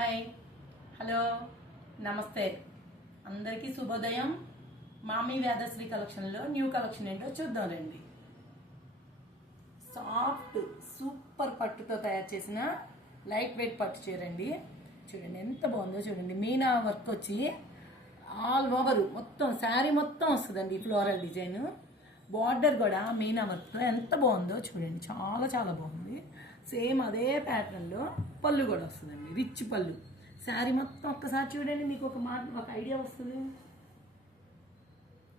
Hi hello నమస్తే అందరికీ శుభోదయం. మామీ వేదశ్రీ కలెక్షన్లో న్యూ కలెక్షన్ ఏంటో చూద్దాం రండి. సాఫ్ట్ సూపర్ పట్టుతో తయారు చేసిన లైట్ వెయిట్ పట్టు చీరండి. చూడండి ఎంత బాగుందో చూడండి. మీనా వర్క్ వచ్చి ఆల్ ఓవర్ మొత్తం శారీ మొత్తం వస్తుందండి. ఫ్లోరల్ డిజైన్ బార్డర్ కూడా మీనా వర్క్తో ఎంత బాగుందో చూడండి. చాలా చాలా బాగుంది. సేమ్ అదే ప్యాటర్న్లో పళ్ళు కూడా వస్తుందండి. రిచ్ పళ్ళు. శారీ మొత్తం ఒక్కసారి చూడండి, మీకు ఒక ఐడియా వస్తుంది.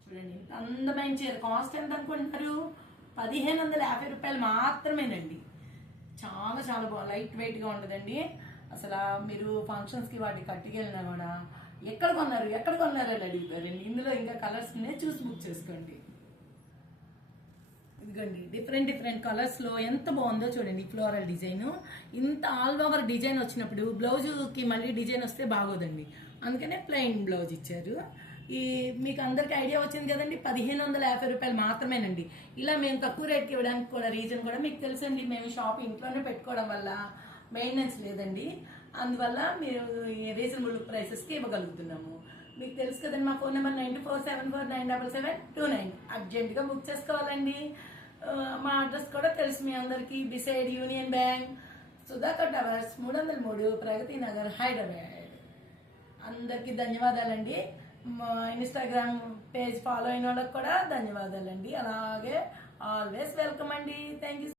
చూడండి ఇంత అందమైన చీర. కాస్ట్ ఎంత అనుకుంటున్నారు? 1550 రూపాయలు మాత్రమేనండి. చాలా చాలా బాగుంది. లైట్ వెయిట్గా ఉండదండి. అసలు మీరు ఫంక్షన్స్కి వాటికి కట్టుకెళ్ళినా కూడా ఎక్కడ కొన్నారు అని అడిగిపోయారండి. ఇందులో ఇంకా కలర్స్ చూసి బుక్ చేసుకోండి. ఇదిగోండి డిఫరెంట్ కలర్స్లో ఎంత బాగుందో చూడండి. ఫ్లోరల్ డిజైన్ ఇంత ఆల్ ఓవర్ డిజైన్ వచ్చినప్పుడు బ్లౌజ్కి మళ్ళీ డిజైన్ వస్తే బాగోదండి. అందుకనే ప్లెయిన్ బ్లౌజ్ ఇచ్చారు. మీకు అందరికి ఐడియా వచ్చింది కదండి. 1550 రూపాయలు మాత్రమేనండి. ఇలా మేము తక్కువ రేట్కి ఇవ్వడానికి కూడా రీజన్ కూడా మీకు తెలుసండి. మేము షాప్ ఇంట్లోనే పెట్టుకోవడం వల్ల మెయింటెనెన్స్ లేదండి. అందువల్ల మీరు రీజనబుల్ ప్రైసెస్కి ఇవ్వగలుగుతున్నాము. మీకు తెలుసు కదండి. మా ఫోన్ నెంబర్ 9474977729. అర్జెంటుగా బుక్ చేసుకోవాలండి. మా అడ్రస్ కూడా తెలుసు మీ అందరికీ. Beside union bank, Sudhakar towers, 303, Pragathi Nagar, Hyderabad. అందరికీ ధన్యవాదాలండి. మా ఇన్స్టాగ్రామ్ పేజ్ ఫాలో అయిన వాళ్ళకి కూడా ధన్యవాదాలండి. అలాగే ఆల్వేస్ వెల్కమ్ అండి. Thank you.